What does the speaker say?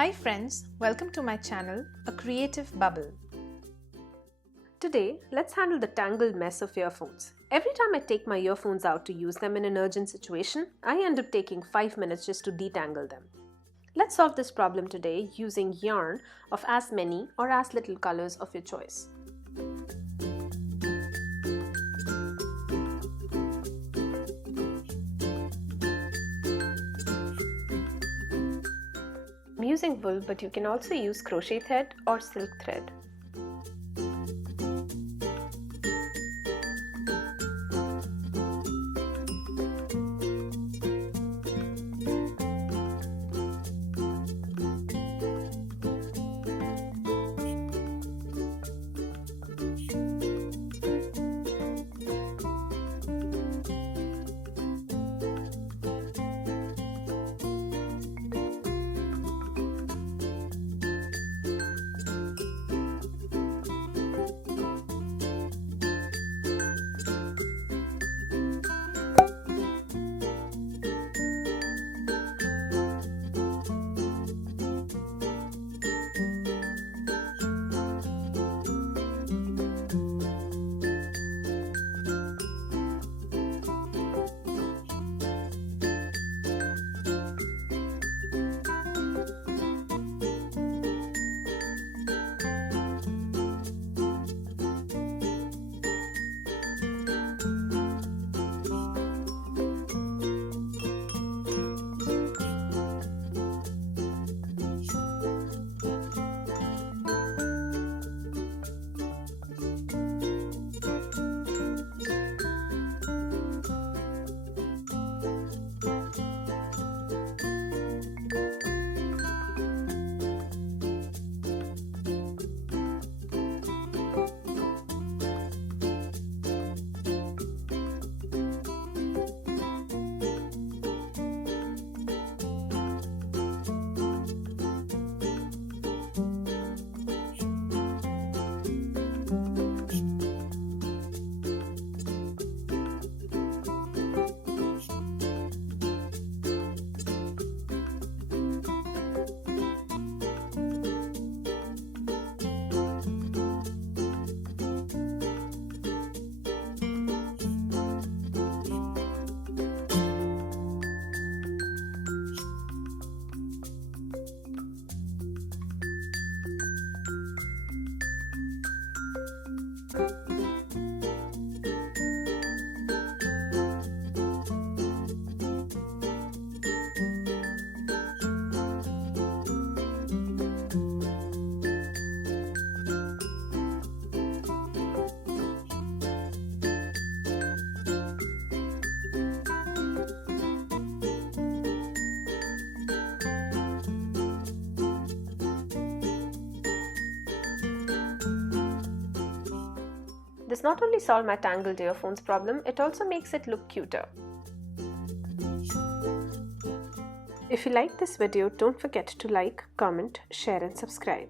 Hi friends, welcome to my channel, A Creative Bubble. Today, let's handle the tangled mess of earphones. Every time I take my earphones out to use them in an urgent situation, I end up taking 5 minutes just to detangle them. Let's solve this problem today using yarn of as many or as little colors of your choice. I'm using wool, but you can also use crochet thread or silk thread. This not only solves my tangled earphones problem, it also makes it look cuter. If you like this video, don't forget to like, comment, share and subscribe.